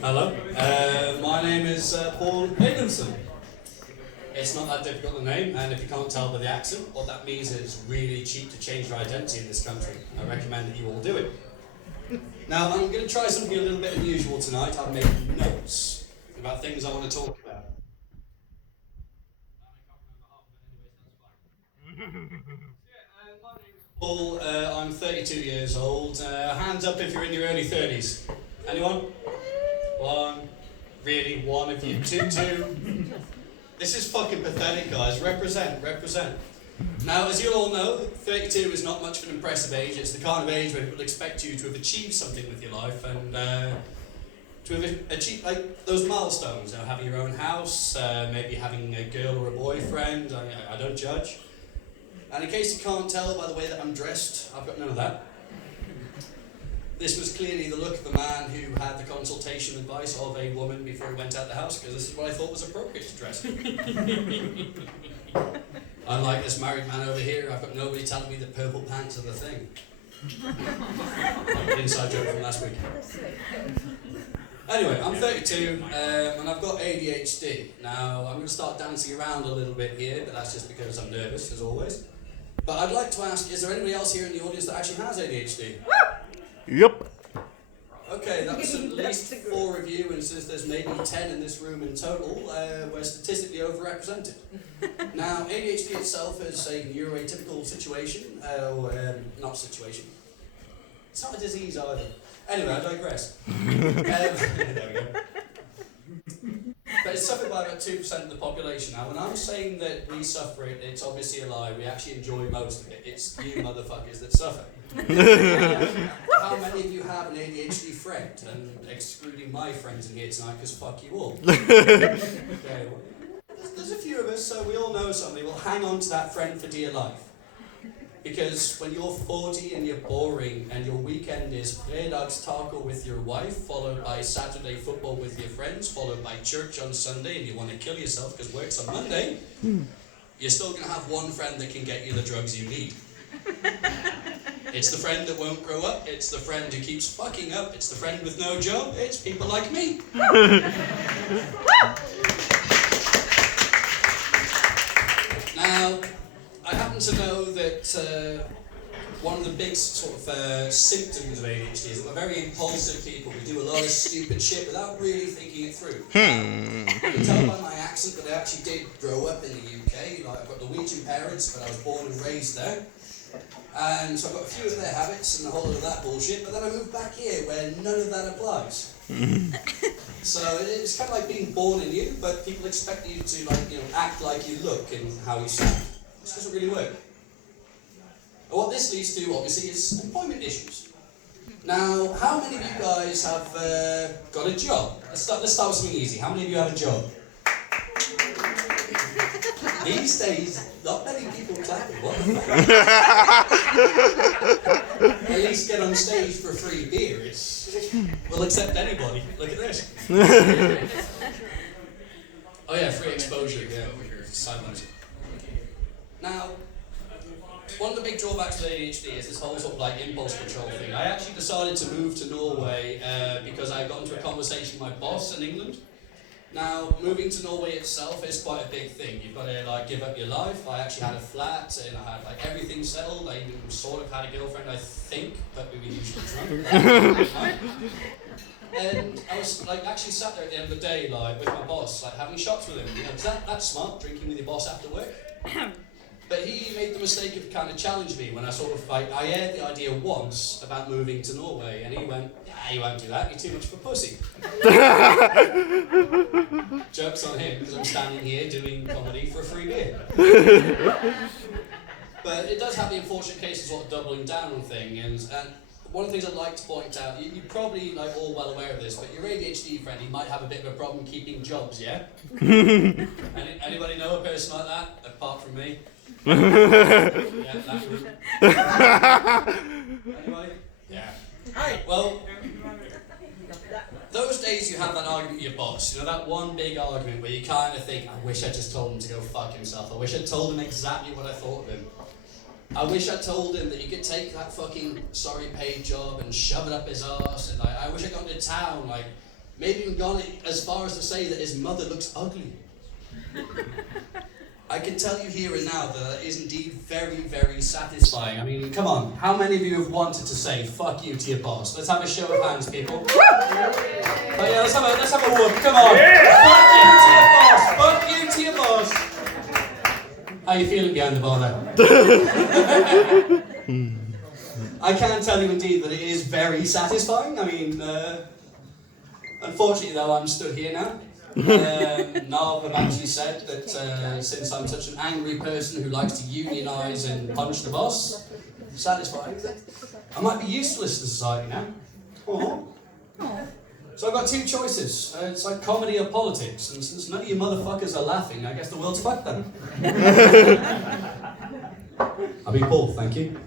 Hello, my name is Paul Higginson. It's not that difficult a name, and if you can't tell by the accent, what that means is it's really cheap to change your identity in this country. I recommend that you all do it. Now, I'm going to try something a little bit unusual tonight. I've made notes about things I want to talk about. Paul, I'm 32 years old. Hands up if you're in your early 30s. Anyone? One. Really? One of you? Two? This is fucking pathetic, guys. Represent. Now, as you all know, 32 is not much of an impressive age. It's the kind of age where people expect you to have achieved something with your life and to have achieved like those milestones. You know, having your own house, maybe having a girl or a boyfriend. I don't judge. And in case you can't tell by the way that I'm dressed, I've got none of that. This was clearly the look of a man who had the consultation advice of a woman before he went out the house, because this is what I thought was appropriate to dress. Unlike this married man over here, I've got nobody telling me that purple pants are the thing. Like inside joke from last week. Anyway, I'm 32 and I've got ADHD. Now, I'm going to start dancing around a little bit here, but that's just because I'm nervous, as always. But I'd like to ask, is there anybody else here in the audience that actually has ADHD? Yep. Okay, that's at least 4 of you, and since there's maybe 10 in this room in total, we're statistically overrepresented. Now, ADHD itself is a neuroatypical situation, not situation. It's not a disease either. Anyway, I digress. There we go. But it's suffered by about 2% of the population. Now, when I'm saying that we suffer it, it's obviously a lie. We actually enjoy most of it. It's you motherfuckers that suffer. How many of you have an ADHD friend? And excluding my friends in here tonight, because fuck you all. Okay, well, there's a few of us, so we all know somebody. We'll hang on to that friend for dear life. Because when you're 40 and you're boring and your weekend is fredags-taco with your wife, followed by Saturday football with your friends, followed by church on Sunday, and you want to kill yourself because work's on Monday, you're still going to have one friend that can get you the drugs you need. It's the friend that won't grow up, it's the friend who keeps fucking up, it's the friend with no job, it's people like me. Now, I happen to know that one of the big sort of symptoms of ADHD is that we're very impulsive people. We do a lot of stupid shit without really thinking it through. You can tell by my accent that I actually did grow up in the UK. Like, I've got Norwegian parents, but I was born and raised there. And so I've got a few of their habits and a whole lot of that bullshit, but then I moved back here where none of that applies. So it's kind of like being born in you, but people expect you to act like you look and how you sound. This doesn't really work. And what this leads to, obviously, is employment issues. Now, how many of you guys have got a job? Let's start with something easy. How many of you have a job? These days, not many people clapping. What the fuck? At least get on stage for free beer. We'll accept anybody. Look at this. Oh yeah, free exposure. Yeah, silence. Now, one of the big drawbacks to ADHD is this whole sort of like impulse control thing. I actually decided to move to Norway because I got into a conversation with my boss in England. Now, moving to Norway itself is quite a big thing. You've got to give up your life. I actually had a flat and I had everything settled. I even sort of had a girlfriend, I think, but we were usually drunk. And I was actually sat there at the end of the day with my boss, having shots with him. Is that's smart, drinking with your boss after work? But he made the mistake of kind of challenging me when I sort of I aired the idea once about moving to Norway, and he went, "Yeah, you won't do that. You're too much of a pussy." Joke's on him because I'm standing here doing comedy for a free beer. But it does have the unfortunate case of sort of doubling down on things, and one of the things I'd like to point out, you're probably all well aware of this, but your ADHD friend, he might have a bit of a problem keeping jobs, yeah? Anybody know a person like that, apart from me? Yeah, that room. Anybody? Yeah. Well, those days you have that argument with your boss, that one big argument where you kind of think, I wish I just told him to go fuck himself. I wish I told him exactly what I thought of him. I wish I told him that he could take that fucking sorry paid job and shove it up his arse, and I wish I got into town Maybe even gone as far as to say that his mother looks ugly. I can tell you here and now that is indeed very, very satisfying. I mean, come on, how many of you have wanted to say fuck you to your boss? Let's have a show of hands, people. Oh yeah, let's have a whoop. Come on. Yeah. Fuck you to your boss. Fuck you to your boss. How are you feeling behind the bar there? I can tell you indeed that it is very satisfying. I mean, unfortunately though, I'm stood here now. Nav have actually said that since I'm such an angry person who likes to unionise and punch the boss, satisfying, I might be useless to society now. Aww. So I've got two choices. It's like comedy or politics, and since none of you motherfuckers are laughing, I guess the world's fucked then. I'll be both, thank you.